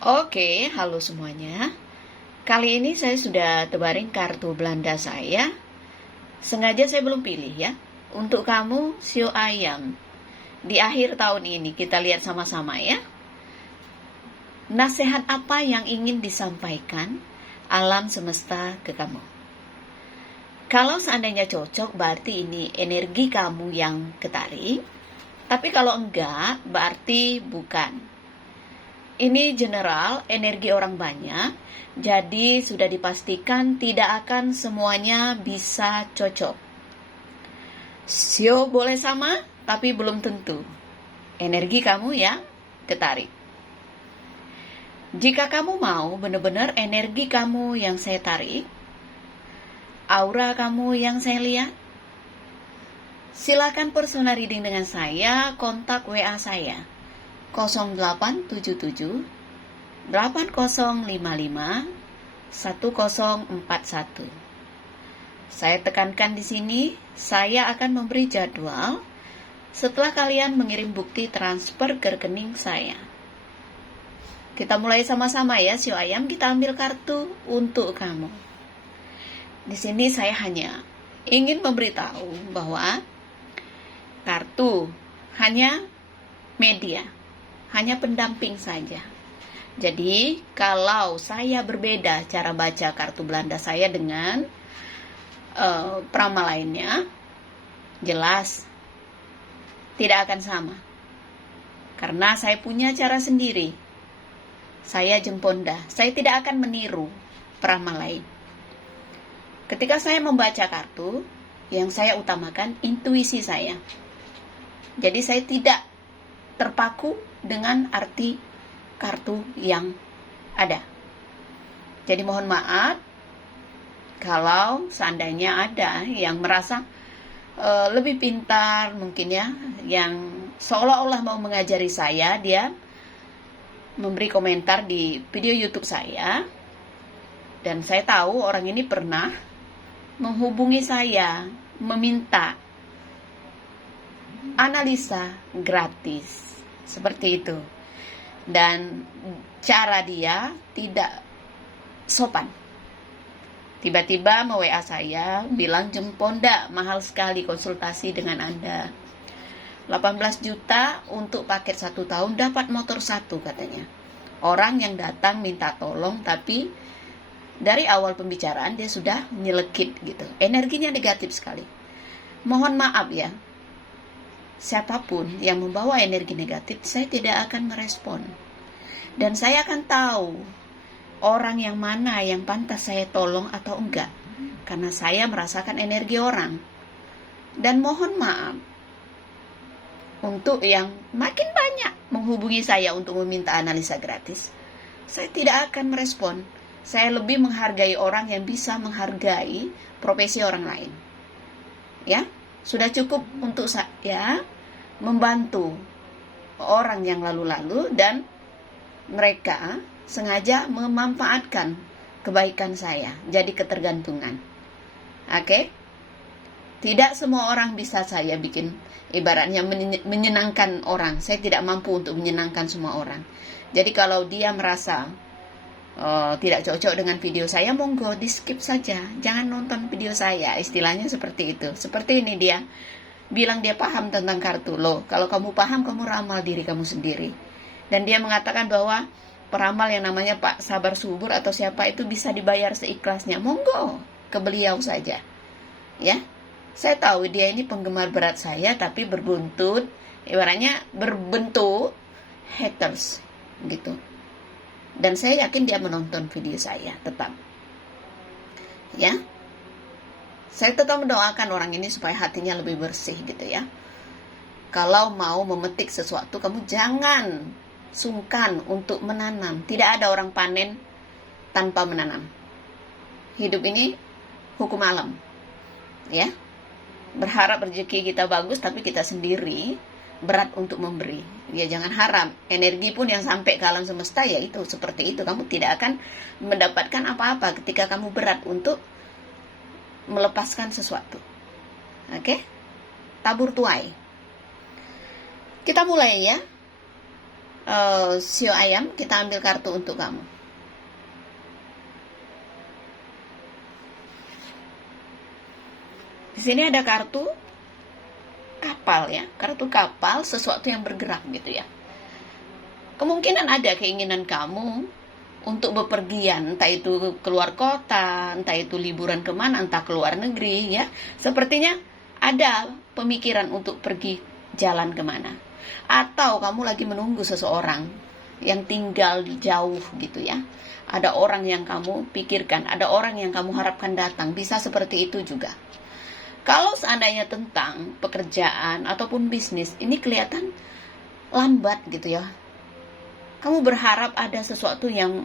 Oke, halo semuanya. Kali ini saya sudah tebarin kartu Belanda saya. Sengaja saya belum pilih ya. Untuk kamu, Sio Ayam. Di akhir tahun ini kita lihat sama-sama ya. Nasihat apa yang ingin disampaikan alam semesta ke kamu? Kalau seandainya cocok, berarti ini energi kamu yang ketarik. Tapi kalau enggak, berarti bukan. Ini general, energi orang banyak, jadi sudah dipastikan tidak akan semuanya bisa cocok. Sio boleh sama, tapi belum tentu. Energi kamu yang ketarik. Jika kamu mau benar-benar energi kamu yang saya tarik, aura kamu yang saya lihat, silakan personal reading dengan saya, kontak WA saya 0877 8055 1041. Saya tekankan di sini, saya akan memberi jadwal setelah kalian mengirim bukti transfer ke rekening saya. Kita mulai sama-sama ya, Sio Ayam. Kita ambil kartu untuk kamu. Di sini saya hanya ingin memberitahu bahwa kartu hanya media, hanya pendamping saja. Jadi, kalau saya berbeda cara baca kartu Belanda saya dengan peramal lainnya, jelas tidak akan sama. Karena saya punya cara sendiri. Saya jemponda. Saya tidak akan meniru peramal lain. Ketika saya membaca kartu, yang saya utamakan intuisi saya. Jadi saya tidak terpaku dengan arti kartu yang ada. Jadi mohon maaf kalau seandainya ada yang merasa lebih pintar mungkin ya, yang seolah-olah mau mengajari saya, dia memberi komentar di video YouTube saya, dan saya tahu orang ini pernah menghubungi saya meminta analisa gratis seperti itu, dan cara dia tidak sopan. Tiba-tiba me-WA saya bilang, jemponda, mahal sekali konsultasi dengan Anda, 18 juta untuk paket 1 tahun, dapat motor 1 katanya. Orang yang datang minta tolong, tapi dari awal pembicaraan dia sudah nyelekit gitu, energinya negatif sekali. Mohon maaf ya, siapapun yang membawa energi negatif, saya tidak akan merespon. Dan saya akan tahu orang yang mana yang pantas saya tolong atau enggak, karena saya merasakan energi orang. Dan mohon maaf untuk yang makin banyak menghubungi saya untuk meminta analisa gratis, saya tidak akan merespon. Saya lebih menghargai orang yang bisa menghargai profesi orang lain. Ya, sudah cukup untuk saya membantu orang yang lalu-lalu, dan mereka sengaja memanfaatkan kebaikan saya, jadi ketergantungan. Oke? Tidak semua orang bisa saya bikin ibaratnya menyenangkan orang. Saya tidak mampu untuk menyenangkan semua orang. Jadi kalau dia merasa tidak cocok dengan video saya, monggo di skip saja, jangan nonton video saya, istilahnya seperti itu. Seperti ini, dia bilang dia paham tentang kartu. Loh, kalau kamu paham, kamu ramal diri kamu sendiri. Dan dia mengatakan bahwa peramal yang namanya Pak Sabar Subur atau siapa itu bisa dibayar seikhlasnya. Monggo ke beliau saja. Ya, saya tahu dia ini penggemar berat saya, tapi berbuntut, ibaratnya berbentuk haters gitu. Dan saya yakin dia menonton video saya tetap. Ya, saya tetap mendoakan orang ini supaya hatinya lebih bersih gitu ya. Kalau mau memetik sesuatu, kamu jangan sungkan untuk menanam. Tidak ada orang panen tanpa menanam. Hidup ini hukum alam. Ya. Berharap rezeki kita bagus, tapi kita sendiri berat untuk memberi. Ya, jangan harap. Energi pun yang sampai ke alam semesta, ya itu seperti itu. Kamu tidak akan mendapatkan apa-apa ketika kamu berat untuk melepaskan sesuatu. Oke? Tabur tuai. Kita mulai ya. Sio ayam, kita ambil kartu untuk kamu. Di sini ada kartu kapal ya, kartu kapal, sesuatu yang bergerak gitu ya. Kemungkinan ada keinginan kamu untuk bepergian, entah itu keluar kota, entah itu liburan kemana, entah keluar negeri ya. Sepertinya ada pemikiran untuk pergi jalan kemana. Atau kamu lagi menunggu seseorang yang tinggal di jauh gitu ya. Ada orang yang kamu pikirkan, ada orang yang kamu harapkan datang, bisa seperti itu juga. Kalau seandainya tentang pekerjaan ataupun bisnis, ini kelihatan lambat gitu ya. Kamu berharap ada sesuatu yang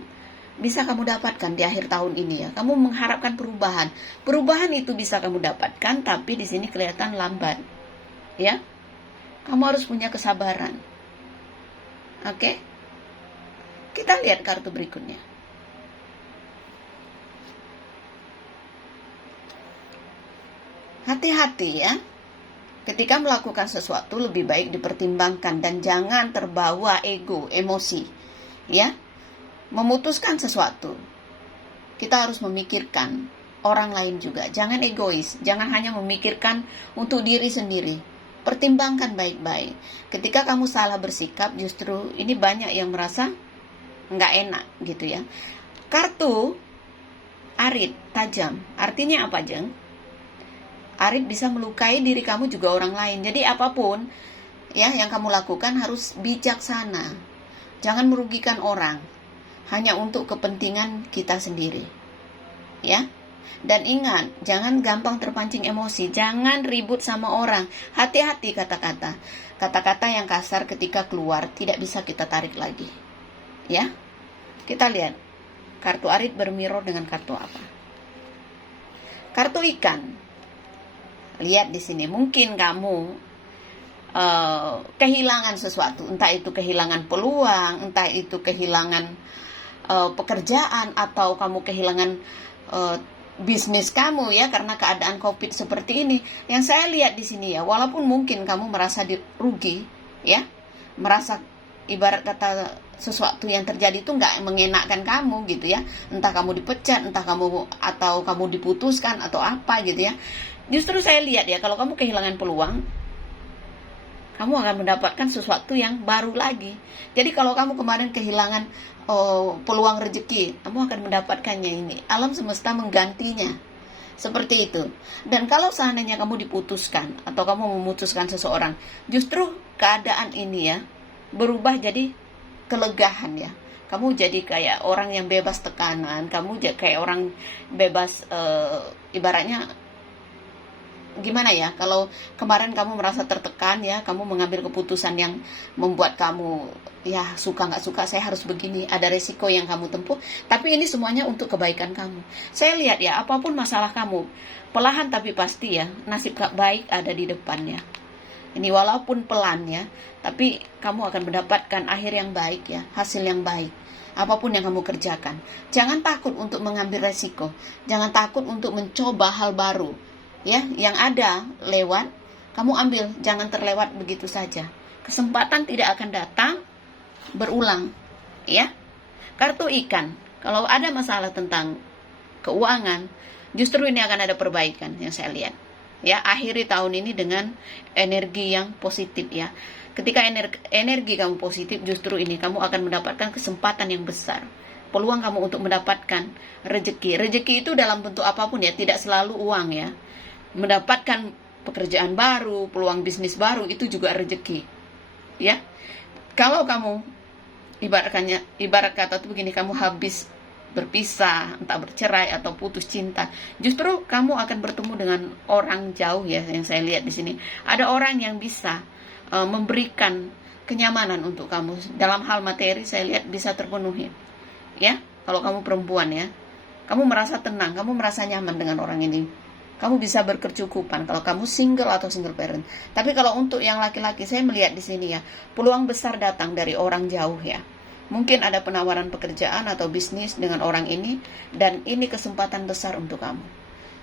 bisa kamu dapatkan di akhir tahun ini ya. Kamu mengharapkan perubahan. Perubahan itu bisa kamu dapatkan, tapi di sini kelihatan lambat. Ya. Kamu harus punya kesabaran. Oke? Kita lihat kartu berikutnya. Hati-hati ya. Ketika melakukan sesuatu lebih baik dipertimbangkan dan jangan terbawa ego, emosi. Ya. Memutuskan sesuatu, kita harus memikirkan orang lain juga. Jangan egois, jangan hanya memikirkan untuk diri sendiri. Pertimbangkan baik-baik. Ketika kamu salah bersikap, justru ini banyak yang merasa nggak enak gitu ya. Kartu arit, tajam. Artinya apa, Jeng? Arit bisa melukai diri kamu juga orang lain. Jadi apapun ya yang kamu lakukan harus bijaksana. Jangan merugikan orang. Hanya untuk kepentingan kita sendiri. Ya. Dan ingat, jangan gampang terpancing emosi. Jangan ribut sama orang. Hati-hati kata-kata. Kata-kata yang kasar ketika keluar tidak bisa kita tarik lagi. Ya. Kita lihat. Kartu arit bermirror dengan kartu apa? Kartu ikan. Lihat di sini. Mungkin kamu kehilangan sesuatu. Entah itu kehilangan peluang. Entah itu kehilangan pekerjaan, atau kamu kehilangan bisnis kamu ya karena keadaan COVID seperti ini. Yang saya lihat di sini ya, walaupun mungkin kamu merasa rugi ya, merasa ibarat kata sesuatu yang terjadi itu nggak mengenakkan kamu gitu ya, entah kamu dipecat, entah kamu atau kamu diputuskan atau apa gitu ya. Justru saya lihat ya, kalau kamu kehilangan peluang, kamu akan mendapatkan sesuatu yang baru lagi. Jadi kalau kamu kemarin kehilangan peluang rezeki, kamu akan mendapatkannya ini. Alam semesta menggantinya. Seperti itu. Dan kalau seandainya kamu diputuskan atau kamu memutuskan seseorang, justru keadaan ini ya berubah jadi kelegahan ya. Kamu jadi kayak orang yang bebas tekanan, kamu jadi kayak orang bebas ibaratnya gimana ya, kalau kemarin kamu merasa tertekan ya, kamu mengambil keputusan yang membuat kamu ya suka nggak suka, saya harus begini, ada resiko yang kamu tempuh, tapi ini semuanya untuk kebaikan kamu. Saya lihat ya, apapun masalah kamu, perlahan tapi pasti ya, nasib baik ada di depannya. Ini walaupun pelan ya, tapi kamu akan mendapatkan akhir yang baik ya, hasil yang baik. Apapun yang kamu kerjakan, jangan takut untuk mengambil resiko, jangan takut untuk mencoba hal baru. Ya, yang ada lewat, kamu ambil, jangan terlewat begitu saja. Kesempatan tidak akan datang berulang, ya. Kartu ikan, kalau ada masalah tentang keuangan, justru ini akan ada perbaikan yang saya lihat. Ya, akhiri tahun ini dengan energi yang positif ya. Ketika energi kamu positif, justru ini kamu akan mendapatkan kesempatan yang besar. Peluang kamu untuk mendapatkan rezeki. Rezeki itu dalam bentuk apapun ya, tidak selalu uang ya. Mendapatkan pekerjaan baru, peluang bisnis baru, itu juga rezeki. Ya. Kalau kamu ibarat kata itu begini, kamu habis berpisah, entah bercerai atau putus cinta, justru kamu akan bertemu dengan orang jauh ya, yang saya lihat di sini. Ada orang yang bisa memberikan kenyamanan untuk kamu. Dalam hal materi saya lihat bisa terpenuhi. Ya, kalau kamu perempuan ya, kamu merasa tenang, kamu merasa nyaman dengan orang ini. Kamu bisa berkecukupan kalau kamu single atau single parent. Tapi kalau untuk yang laki-laki, saya melihat di sini ya, peluang besar datang dari orang jauh ya. Mungkin ada penawaran pekerjaan atau bisnis dengan orang ini, dan ini kesempatan besar untuk kamu.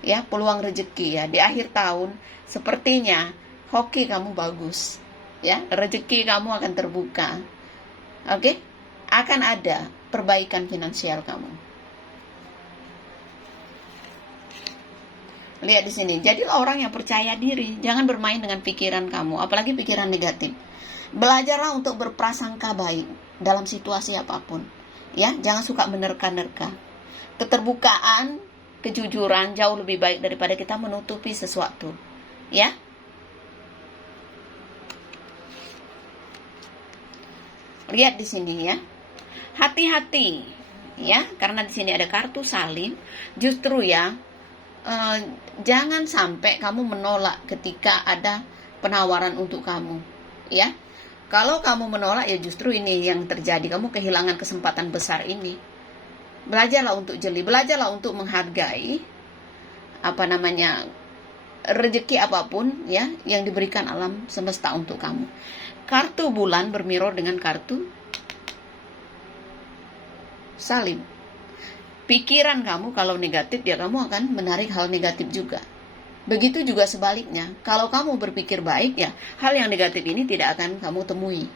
Ya, peluang rezeki ya di akhir tahun, sepertinya hoki kamu bagus. Ya, rezeki kamu akan terbuka. Oke? Akan ada perbaikan finansial kamu. Lihat di sini. Jadilah orang yang percaya diri. Jangan bermain dengan pikiran kamu, apalagi pikiran negatif. Belajarlah untuk berprasangka baik dalam situasi apapun. Ya, jangan suka menerka-nerka. Keterbukaan, kejujuran jauh lebih baik daripada kita menutupi sesuatu. Ya. Lihat di sini ya. Hati-hati ya, karena di sini ada kartu salib. Justru ya, jangan sampai kamu menolak ketika ada penawaran untuk kamu, ya. Kalau kamu menolak, ya justru ini yang terjadi, kamu kehilangan kesempatan besar ini. Belajarlah untuk jeli, belajarlah untuk menghargai rezeki apapun ya yang diberikan alam semesta untuk kamu. Kartu bulan bermirror dengan kartu salib. Pikiran kamu kalau negatif, ya kamu akan menarik hal negatif juga. Begitu juga sebaliknya. Kalau kamu berpikir baik, ya hal yang negatif ini tidak akan kamu temui.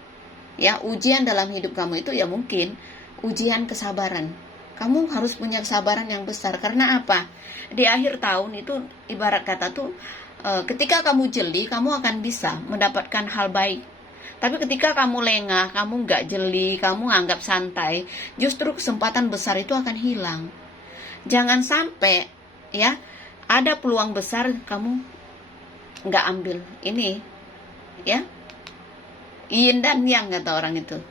Ya, ujian dalam hidup kamu itu ya mungkin ujian kesabaran. Kamu harus punya kesabaran yang besar. Karena apa? Di akhir tahun itu ibarat kata tuh, ketika kamu jeli, kamu akan bisa mendapatkan hal baik. Tapi ketika kamu lengah, kamu nggak jeli, kamu anggap santai, justru kesempatan besar itu akan hilang. Jangan sampai ya ada peluang besar kamu nggak ambil. Ini ya, yin dan yang kata orang itu,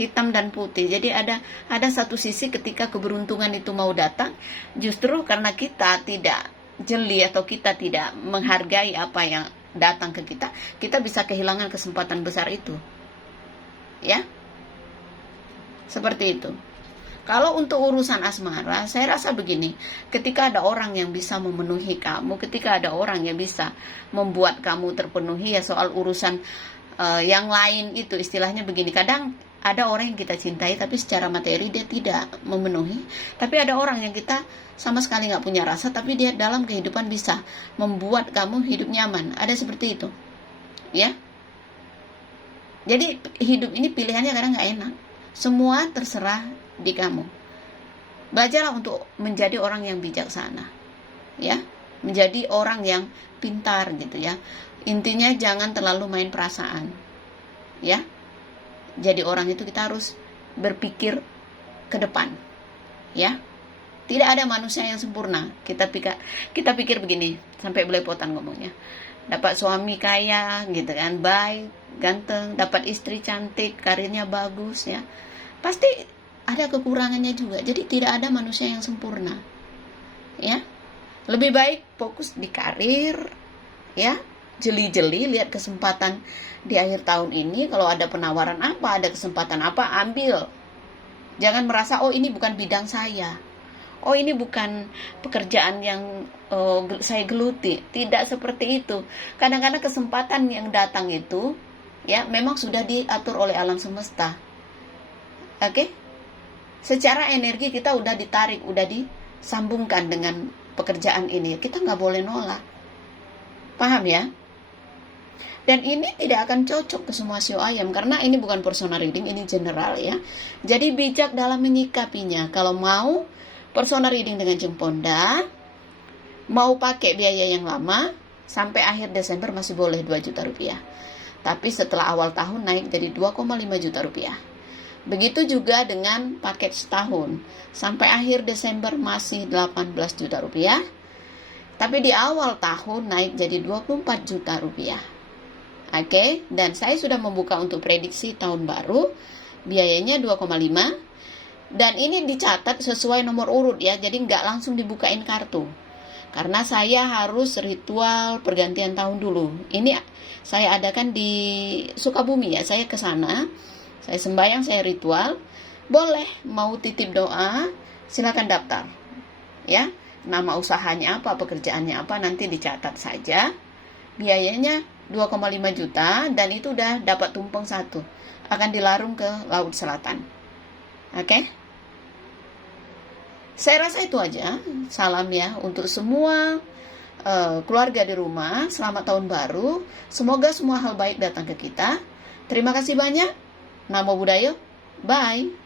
hitam dan putih. Jadi ada satu sisi ketika keberuntungan itu mau datang, justru karena kita tidak jeli atau kita tidak menghargai apa yang datang ke kita, kita bisa kehilangan kesempatan besar itu. Ya. Seperti itu. Kalau untuk urusan asmara, saya rasa begini, ketika ada orang yang bisa memenuhi kamu, ketika ada orang yang bisa membuat kamu terpenuhi, ya soal urusan yang lain itu istilahnya begini, kadang ada orang yang kita cintai tapi secara materi dia tidak memenuhi, tapi ada orang yang kita sama sekali nggak punya rasa tapi dia dalam kehidupan bisa membuat kamu hidup nyaman. Ada seperti itu ya. Jadi hidup ini pilihannya kadang nggak enak, semua terserah di kamu. Belajarlah untuk menjadi orang yang bijaksana ya, menjadi orang yang pintar gitu ya. Intinya jangan terlalu main perasaan ya. Jadi orang itu kita harus berpikir ke depan ya. Tidak ada manusia yang sempurna. Kita pikir begini, sampai belepotan ngomongnya. Dapat suami kaya gitu kan, baik, ganteng, dapat istri cantik, karirnya bagus ya, pasti ada kekurangannya juga. Jadi tidak ada manusia yang sempurna ya. Lebih baik fokus di karir ya, jeli-jeli, lihat kesempatan di akhir tahun ini. Kalau ada penawaran apa, ada kesempatan apa, ambil. Jangan merasa, oh ini bukan bidang saya, oh ini bukan pekerjaan yang saya geluti. Tidak seperti itu. Kadang-kadang kesempatan yang datang itu ya memang sudah diatur oleh alam semesta. Oke? Secara energi kita udah ditarik, udah disambungkan dengan pekerjaan ini. Kita nggak boleh nolak. Paham ya? Dan ini tidak akan cocok ke semua sio ayam, karena ini bukan personal reading, ini general ya. Jadi bijak dalam menyikapinya. Kalau mau personal reading dengan Jemponda, mau pakai biaya yang lama, sampai akhir Desember masih boleh 2 juta rupiah. Tapi setelah awal tahun naik jadi 2,5 juta rupiah. Begitu juga dengan paket setahun. Sampai akhir Desember masih 18 juta rupiah. Tapi di awal tahun naik jadi 24 juta rupiah. Oke, dan saya sudah membuka untuk prediksi tahun baru, biayanya 2,5, dan ini dicatat sesuai nomor urut ya, jadi nggak langsung dibukain kartu, karena saya harus ritual pergantian tahun dulu. Ini saya adakan di Sukabumi ya, saya ke sana, saya sembahyang, saya ritual. Boleh mau titip doa, silakan daftar ya, nama usahanya apa, pekerjaannya apa, nanti dicatat saja. Biayanya 2,5 juta, dan itu udah dapat tumpeng 1, akan dilarung ke Laut Selatan. Oke? Saya rasa itu aja. Salam ya untuk semua keluarga di rumah. Selamat tahun baru. Semoga semua hal baik datang ke kita. Terima kasih banyak. Namo Buddhaya. Bye.